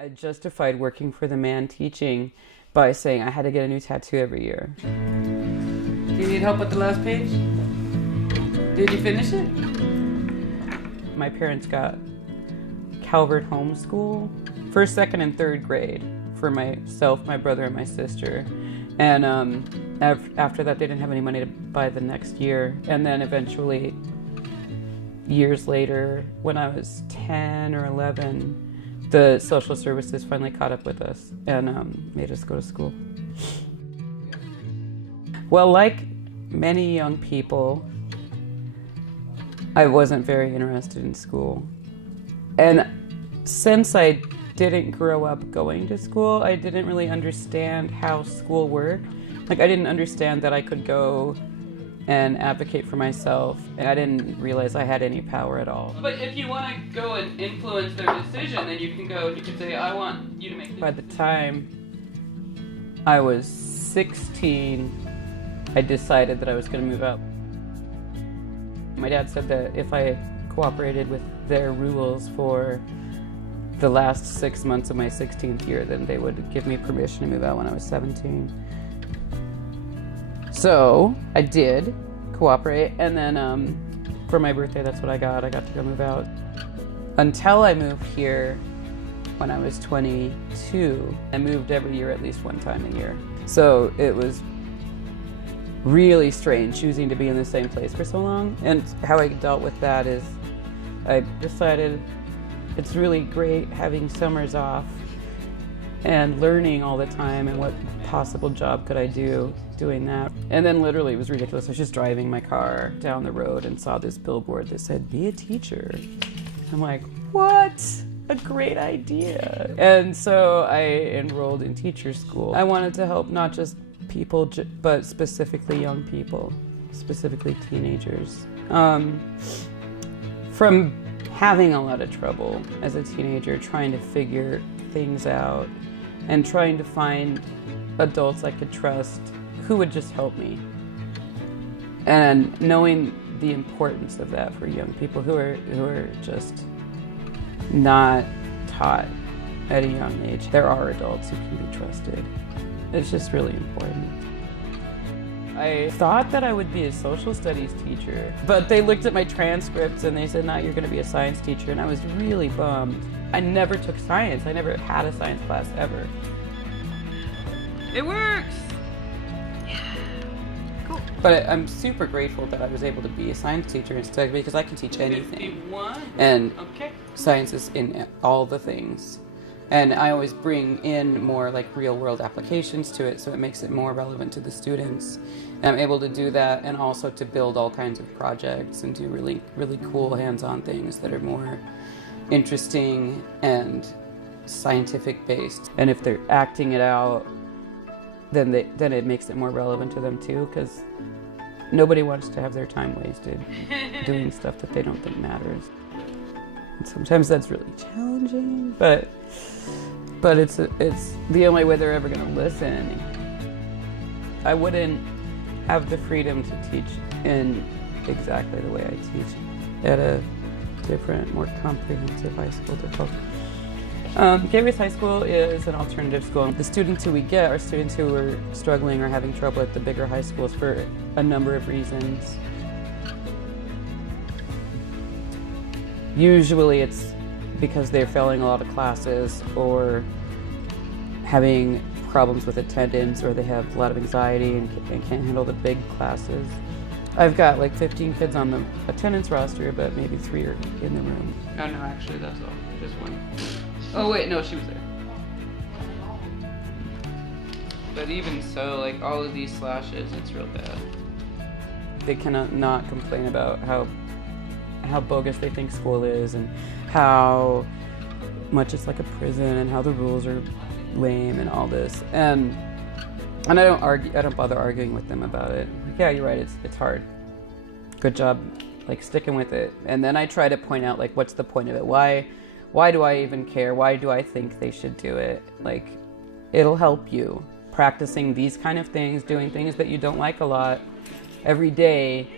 I justified working for the man teaching by saying I had to get a new tattoo every year. Do you need help with the last page? Did you finish it? My parents got Calvert homeschool, first, second, and third grade for myself, my brother, and my sister. And after that, they didn't have any money to buy the next year. And then eventually, years later, when I was 10 or 11, the social services finally caught up with us and made us go to school. Well, like many young people, I wasn't very interested in school. And since I didn't grow up going to school, I didn't really understand how school worked. Like, I didn't understand that I could go and advocate for myself. And I didn't realize I had any power at all. But if you want to go and influence their decision, then you can go, you can say, I want you to make this. By the time I was 16, I decided that I was going to move out. My dad said that if I cooperated with their rules for the last 6 months of my 16th year, then they would give me permission to move out when I was 17. So I did cooperate, and then for my birthday, that's what I got. I got to go move out. Until I moved here when I was 22, I moved every year at least one time a year. So it was really strange choosing to be in the same place for so long. And how I dealt with that is I decided it's really great having summers off and learning all the time, and what possible job could I do doing that. And then literally it was ridiculous. I was just driving my car down the road and saw this billboard that said, be a teacher. I'm like, what? A great idea. And so I enrolled in teacher school. I wanted to help not just people, but specifically young people, specifically teenagers. From having a lot of trouble as a teenager, trying to figure things out and trying to find adults I could trust who would just help me. And knowing the importance of that for young people who are just not taught at a young age. There are adults who can be trusted. It's just really important. I thought that I would be a social studies teacher, but they looked at my transcripts and they said, no, you're going to be a science teacher, and I was really bummed. I never took science. I never had a science class ever. It works! Yeah. Cool. But I'm super grateful that I was able to be a science teacher instead, because I can teach anything. 51. And okay. Science is in all the things. And I always bring in more like real world applications to it, so it makes it more relevant to the students. And I'm able to do that, and also to build all kinds of projects and do really, really cool hands-on things that are more interesting and scientific based. And if they're acting it out, then it makes it more relevant to them too, because nobody wants to have their time wasted doing stuff that they don't think matters. And sometimes that's really challenging, but it's the only way they're ever going to listen. I wouldn't have the freedom to teach in exactly the way I teach at a different, more comprehensive high school. Gateway High School is an alternative school. The students who we get are students who are struggling or having trouble at the bigger high schools for a number of reasons. Usually it's because they're failing a lot of classes, or having problems with attendance, or they have a lot of anxiety and can't handle the big classes. I've got like 15 kids on the attendance roster, but maybe 3 are in the room. Oh no, actually that's all, just one. Oh wait, no, she was there. But even so, like all of these slashes, it's real bad. They cannot not complain about how bogus they think school is, and how much it's like a prison, and how the rules are lame and all this. And I don't bother arguing with them about it. Like, yeah, you're right, it's hard. Good job, like, sticking with it. And then I try to point out, like, what's the point of it? Why do I even care? Why do I think they should do it? Like, it'll help you. Practicing these kind of things, doing things that you don't like a lot every day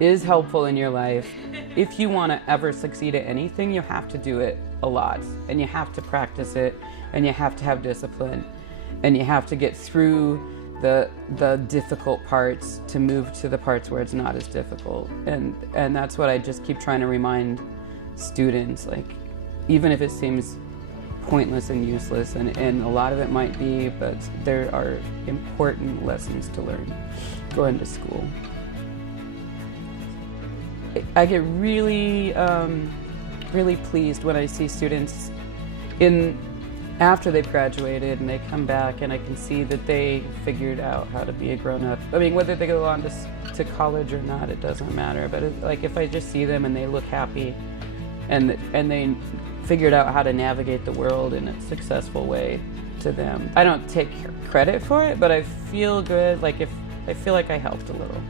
is helpful in your life. If you want to ever succeed at anything, you have to do it a lot, and you have to practice it, and you have to have discipline, and you have to get through the difficult parts to move to the parts where it's not as difficult. And that's what I just keep trying to remind students, like, even if it seems pointless and useless, and a lot of it might be, but there are important lessons to learn going to school. I get really, really pleased when I see students after they've graduated and they come back and I can see that they figured out how to be a grown-up. I mean, whether they go on to college or not, it doesn't matter. But like, if I just see them and they look happy and they figured out how to navigate the world in a successful way to them. I don't take credit for it, but I feel good, like if I feel like I helped a little,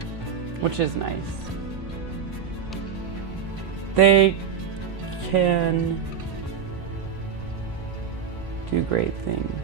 which is nice. They can do great things.